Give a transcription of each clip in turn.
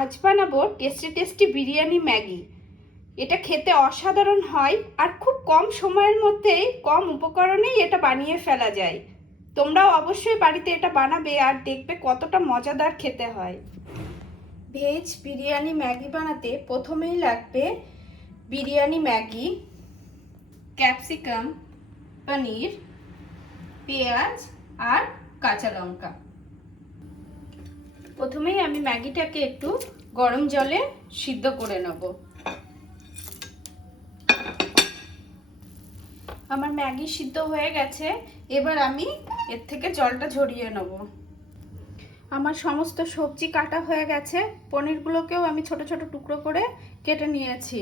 আজ বানাবো tasty tasty biryani Maggi. এটা খেতে অসাধারণ হয় আর খুব কম সময়ের মধ্যেই কম উপকরণেই এটা বানিয়ে ফেলা যায়। তোমরাও অবশ্যই বাড়িতে এটা বানাবে আর দেখবে কতটা মজাদার খেতে হয়। ভেজ বিরিয়ানি ম্যাগি বানাতে প্রথমেই লাগবে বিরিয়ানি ম্যাগি, ক্যাপসিকাম, পনির, পেঁয়াজ আর কাঁচা লঙ্কা। প্রথমেই আমি ম্যাগিটাকে একটু গরম জলে সিদ্ধ করে নেব। আমার ম্যাগি সিদ্ধ হয়ে গেছে, এবার আমি এর থেকে জলটা ঝরিয়ে নেব। আমার সমস্ত সবজি কাটা হয়ে গেছে, পনিরগুলোকেও আমি ছোট ছোট টুকরো করে কেটে নিয়েছি।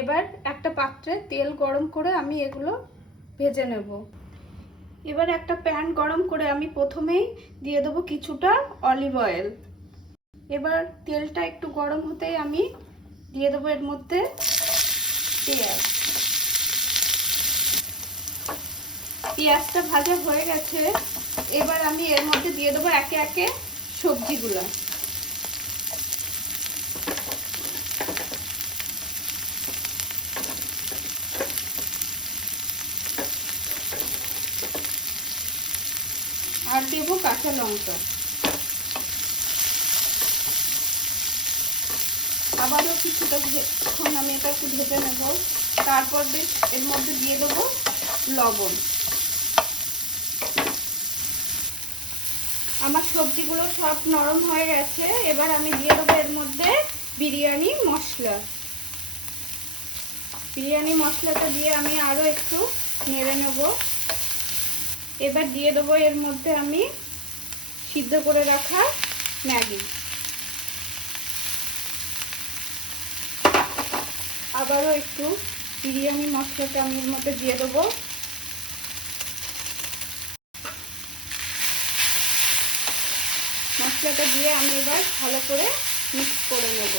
এবার একটা পাত্রে তেল গরম করে আমি এগুলো ভেজে নেব। এবার একটা প্যান গরম করে আমি প্রথমেই দিয়ে দেবো কিছুটা অলিভ অয়েল। এবার তেলটা একটু গরম হতেই আমি দিয়ে দেবো এর মধ্যে পেঁয়াজ। পেঁয়াজটা ভাজা হয়ে গেছে, এবার আমি এর মধ্যে দিয়ে দেবো একে একে সবজিগুলো। আর দেবো কাঁচা লঙ্কা। আবারও কিছুক্ষণ আমি এটা একটু ভেজে নেব। তারপর এর মধ্যে দিয়ে দেবো লবণ। আমার সবজিগুলো সব নরম হয়ে গেছে, এবার আমি দিয়ে দেবো এর মধ্যে বিরিয়ানি মশলা। বিরিয়ানি মশলাটা দিয়ে আমি আরও একটু নেড়ে নেব। এবার দিয়ে দেবো এর মধ্যে আমি সিদ্ধ করে রাখা ম্যাগি। আবারও একটু বিরিয়ানি মশলাটা আমি এর মধ্যে দিয়ে দেবো। মশলাটা দিয়ে আমি এবার ভালো করে মিক্স করে নেব।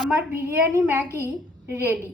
আমার বিরিয়ানি ম্যাগি রেডি।